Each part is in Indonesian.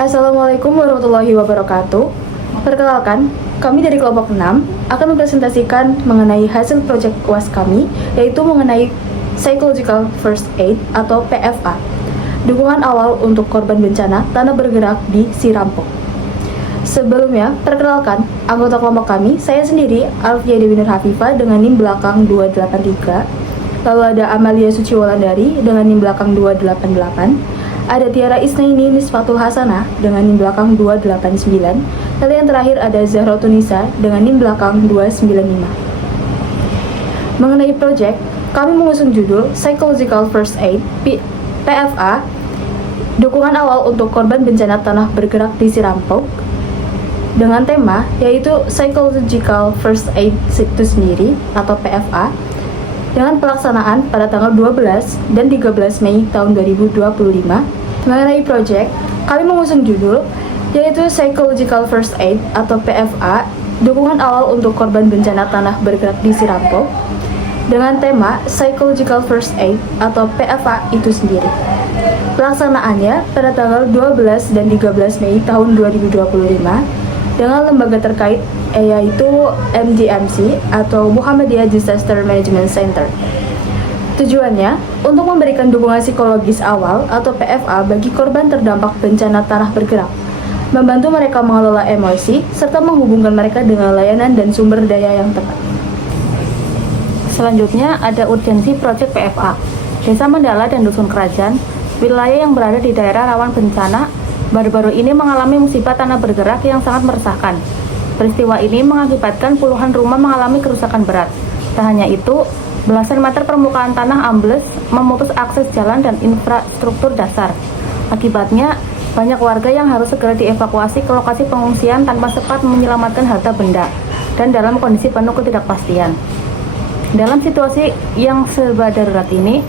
Assalamualaikum warahmatullahi wabarakatuh. Perkenalkan, kami dari kelompok 6 akan mempresentasikan mengenai hasil proyek UAS kami, yaitu mengenai Psychological First Aid atau PFA, dukungan awal untuk korban bencana tanah bergerak di Sirampok. Sebelumnya, perkenalkan, anggota kelompok kami, saya sendiri, Alfia Dewi Nur Hafifah dengan NIM belakang 283, lalu ada Amalia Suciwolandari dengan NIM belakang 288, ada Tiara Isnaini Nisfatul Hasanah dengan NIM belakang 289, lalu yang terakhir ada Zahra Tunisa dengan NIM belakang 295. Mengenai proyek, kami mengusung judul Psychological First Aid PFA, dukungan awal untuk korban bencana tanah bergerak di Sirampok, dengan tema yaitu Psychological First Aid itu sendiri atau PFA, dengan pelaksanaan pada tanggal 12 dan 13 Mei tahun 2025. Mengenai proyek, kami mengusung judul yaitu Psychological First Aid atau PFA, dukungan awal untuk korban bencana tanah bergerak di Sirampok, dengan tema Psychological First Aid atau PFA itu sendiri. Pelaksanaannya pada tanggal 12 dan 13 Mei tahun 2025 dengan lembaga terkait yaitu MDMC atau Muhammadiyah Disaster Management Center. Tujuannya untuk memberikan dukungan psikologis awal atau PFA bagi korban terdampak bencana tanah bergerak, membantu mereka mengelola emosi, serta menghubungkan mereka dengan layanan dan sumber daya yang tepat. Selanjutnya ada urgensi proyek PFA. Desa Mandala dan Dusun Kerajaan, wilayah yang berada di daerah rawan bencana, baru-baru ini mengalami musibah tanah bergerak yang sangat meresahkan. Peristiwa ini mengakibatkan puluhan rumah mengalami kerusakan berat. Tak hanya itu, belasan meter permukaan tanah ambles, memutus akses jalan dan infrastruktur dasar. Akibatnya, banyak warga yang harus segera dievakuasi ke lokasi pengungsian tanpa sempat menyelamatkan harta benda dan dalam kondisi penuh ketidakpastian. Dalam situasi yang serba darurat ini,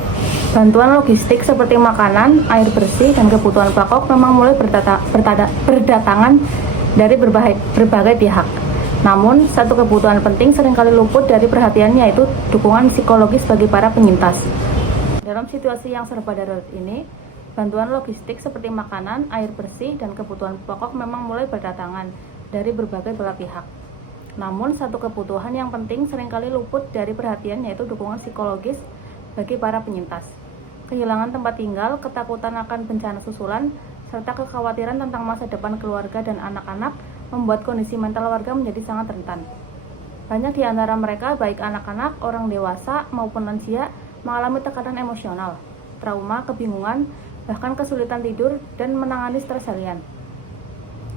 bantuan logistik seperti makanan, air bersih, dan kebutuhan pokok memang mulai berdatangan dari berbagai pihak. Namun, satu kebutuhan penting seringkali luput dari perhatian, yaitu dukungan psikologis bagi para penyintas. Dalam situasi yang serba darurat ini, bantuan logistik seperti makanan, air bersih, dan kebutuhan pokok memang mulai berdatangan dari berbagai belah pihak. Namun, satu kebutuhan yang penting seringkali luput dari perhatian, yaitu dukungan psikologis bagi para penyintas. Kehilangan tempat tinggal, ketakutan akan bencana susulan, serta kekhawatiran tentang masa depan keluarga dan anak-anak membuat kondisi mental warga menjadi sangat rentan. Banyak di antara mereka, baik anak-anak, orang dewasa, maupun lansia, mengalami tekanan emosional, trauma, kebingungan, bahkan kesulitan tidur, dan menangani stres harian.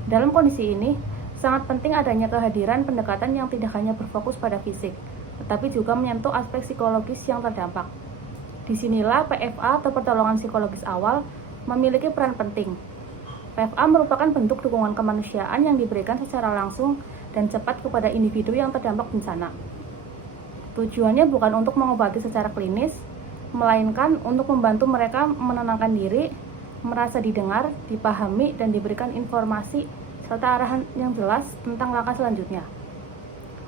Dalam kondisi ini, sangat penting adanya kehadiran pendekatan yang tidak hanya berfokus pada fisik, tetapi juga menyentuh aspek psikologis yang terdampak. Disinilah PFA atau pertolongan psikologis awal memiliki peran penting. PFA merupakan bentuk dukungan kemanusiaan yang diberikan secara langsung dan cepat kepada individu yang terdampak bencana. Tujuannya bukan untuk mengobati secara klinis, melainkan untuk membantu mereka menenangkan diri, merasa didengar, dipahami, dan diberikan informasi serta arahan yang jelas tentang langkah selanjutnya.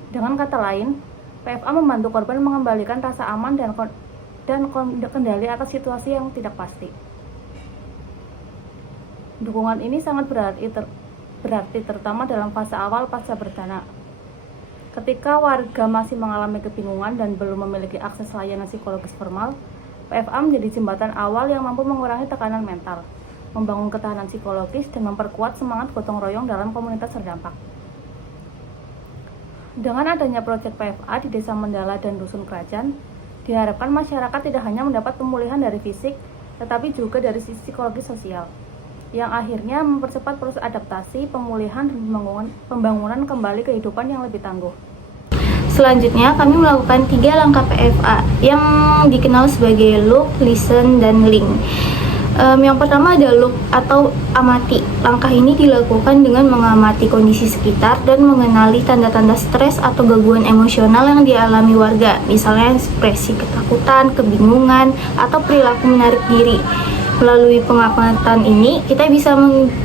Dengan kata lain, PFA membantu korban mengembalikan rasa aman dan kendali atas situasi yang tidak pasti. Dukungan ini sangat berarti terutama dalam fase awal pasca bencana. Ketika warga masih mengalami kebingungan dan belum memiliki akses layanan psikologis formal, PFA menjadi jembatan awal yang mampu mengurangi tekanan mental, membangun ketahanan psikologis, dan memperkuat semangat gotong royong dalam komunitas terdampak. Dengan adanya proyek PFA di Desa Mandala dan Dusun Kerajaan, diharapkan masyarakat tidak hanya mendapat pemulihan dari fisik, tetapi juga dari sisi psikologis sosial, yang akhirnya mempercepat proses adaptasi, pemulihan, dan pembangunan kembali kehidupan yang lebih tangguh. Selanjutnya, kami melakukan 3 langkah PFA yang dikenal sebagai look, listen, dan link. Yang pertama ada look atau amati. Langkah ini dilakukan dengan mengamati kondisi sekitar dan mengenali tanda-tanda stres atau gangguan emosional yang dialami warga, misalnya ekspresi ketakutan, kebingungan, atau perilaku menarik diri. Melalui pengamatan ini, kita bisa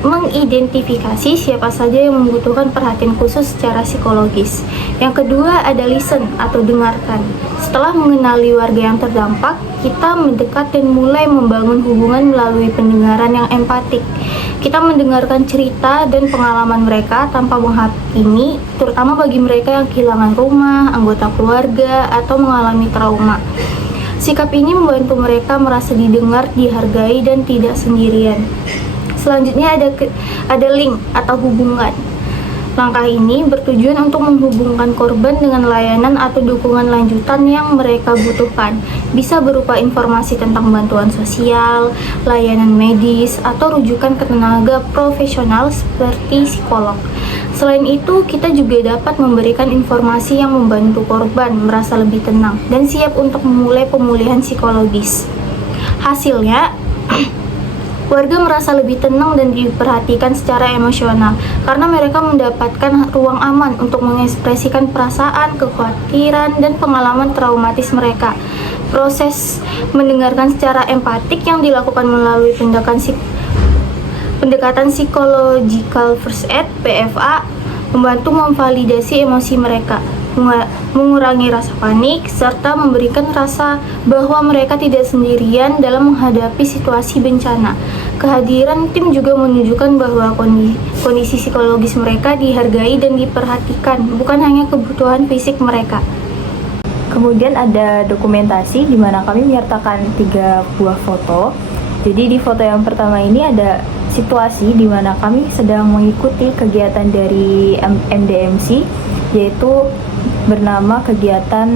mengidentifikasi siapa saja yang membutuhkan perhatian khusus secara psikologis. Yang kedua ada listen atau dengarkan. Setelah mengenali warga yang terdampak, kita mendekat dan mulai membangun hubungan melalui pendengaran yang empatik. Kita mendengarkan cerita dan pengalaman mereka tanpa menghakimi, terutama bagi mereka yang kehilangan rumah, anggota keluarga, atau mengalami trauma. Sikap ini membantu mereka merasa didengar, dihargai, dan tidak sendirian. Selanjutnya ada link atau hubungan. Langkah ini bertujuan untuk menghubungkan korban dengan layanan atau dukungan lanjutan yang mereka butuhkan. Bisa berupa informasi tentang bantuan sosial, layanan medis, atau rujukan ke tenaga profesional seperti psikolog. Selain itu, kita juga dapat memberikan informasi yang membantu korban merasa lebih tenang dan siap untuk memulai pemulihan psikologis. Hasilnya, warga merasa lebih tenang dan diperhatikan secara emosional karena mereka mendapatkan ruang aman untuk mengekspresikan perasaan, kekhawatiran, dan pengalaman traumatis mereka. Proses mendengarkan secara empatik yang dilakukan melalui pendekatan psychological first aid (PFA) membantu memvalidasi emosi mereka, mengurangi rasa panik, serta memberikan rasa bahwa mereka tidak sendirian dalam menghadapi situasi bencana. Kehadiran tim juga menunjukkan bahwa kondisi psikologis mereka dihargai dan diperhatikan, bukan hanya kebutuhan fisik mereka. Kemudian ada dokumentasi di mana kami menyertakan 3 buah foto. Jadi di foto yang pertama ini ada situasi di mana kami sedang mengikuti kegiatan dari MDMC, yaitu bernama kegiatan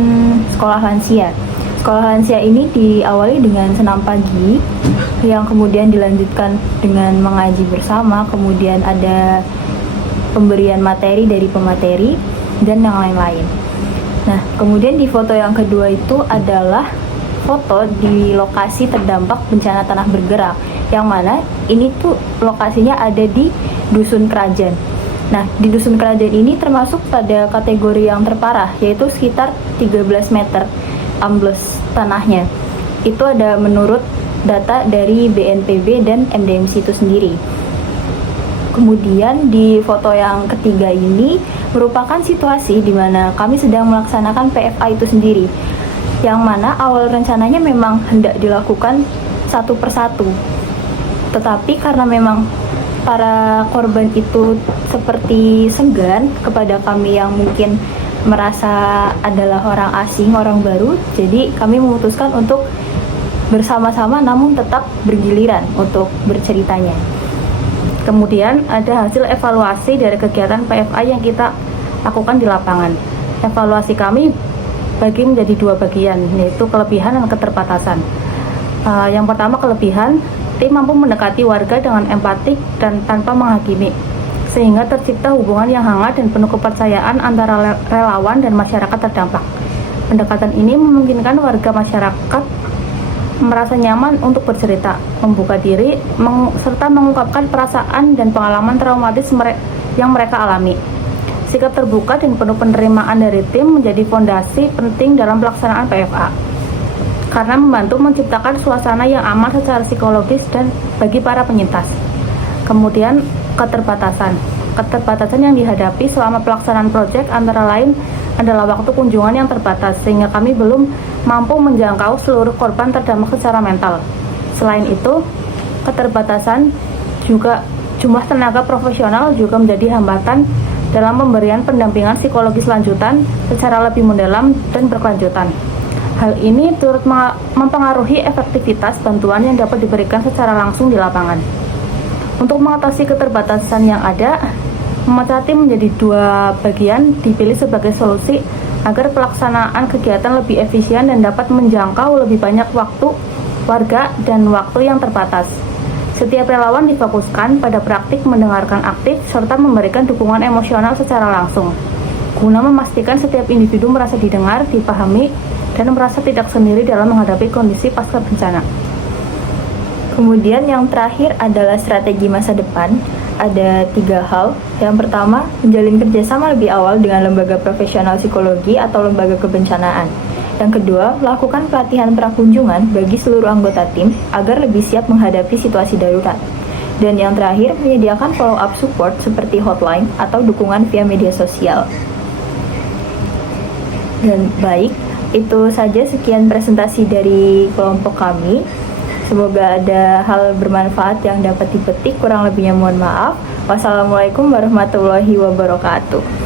sekolah lansia. Sekolah lansia ini diawali dengan senam pagi, yang kemudian dilanjutkan dengan mengaji bersama, kemudian ada pemberian materi dari pemateri, dan yang lain-lain. Nah, kemudian di foto yang kedua itu adalah foto di lokasi terdampak bencana tanah bergerak, yang mana ini tuh lokasinya ada di Dusun Kerajaan. Nah, di Dusun Kerajaan ini termasuk pada kategori yang terparah, yaitu sekitar 13 meter ambles tanahnya. Itu ada menurut data dari BNPB dan MDMC itu sendiri. Kemudian di foto yang ketiga ini merupakan situasi di mana kami sedang melaksanakan PFA itu sendiri, yang mana awal rencananya memang hendak dilakukan satu persatu. Tetapi karena memang para korban itu seperti segan kepada kami yang mungkin merasa adalah orang asing, orang baru, jadi kami memutuskan untuk bersama-sama namun tetap bergiliran untuk berceritanya. Kemudian ada hasil evaluasi dari kegiatan PFA yang kita lakukan di lapangan. Evaluasi kami bagi menjadi 2 bagian, yaitu kelebihan dan keterbatasan. Yang pertama kelebihan, tim mampu mendekati warga dengan empatik dan tanpa menghakimi, sehingga tercipta hubungan yang hangat dan penuh kepercayaan antara relawan dan masyarakat terdampak. Pendekatan ini memungkinkan warga masyarakat merasa nyaman untuk bercerita, membuka diri, serta mengungkapkan perasaan dan pengalaman traumatis yang mereka alami. Sikap terbuka dan penuh penerimaan dari tim menjadi fondasi penting dalam pelaksanaan PFA, karena membantu menciptakan suasana yang aman secara psikologis dan bagi para penyintas. Kemudian keterbatasan yang dihadapi selama pelaksanaan proyek antara lain adalah waktu kunjungan yang terbatas, sehingga kami belum mampu menjangkau seluruh korban terdampak secara mental. Selain itu, keterbatasan juga jumlah tenaga profesional juga menjadi hambatan dalam pemberian pendampingan psikologis lanjutan secara lebih mendalam dan berkelanjutan. Hal ini turut mempengaruhi efektivitas bantuan yang dapat diberikan secara langsung di lapangan. Untuk mengatasi keterbatasan yang ada, memecah tim menjadi 2 bagian dipilih sebagai solusi agar pelaksanaan kegiatan lebih efisien dan dapat menjangkau lebih banyak waktu warga dan waktu yang terbatas. Setiap relawan difokuskan pada praktik mendengarkan aktif serta memberikan dukungan emosional secara langsung, guna memastikan setiap individu merasa didengar, dipahami, dan merasa tidak sendiri dalam menghadapi kondisi pasca bencana. Kemudian yang terakhir adalah strategi masa depan. Ada 3 hal. Yang pertama, menjalin kerjasama lebih awal dengan lembaga profesional psikologi atau lembaga kebencanaan. Yang kedua, lakukan pelatihan prakunjungan bagi seluruh anggota tim agar lebih siap menghadapi situasi darurat. Dan yang terakhir, menyediakan follow-up support seperti hotline atau dukungan via media sosial. Dan baik, itu saja sekian presentasi dari kelompok kami. Semoga ada hal bermanfaat yang dapat dipetik, kurang lebihnya mohon maaf. Wassalamualaikum warahmatullahi wabarakatuh.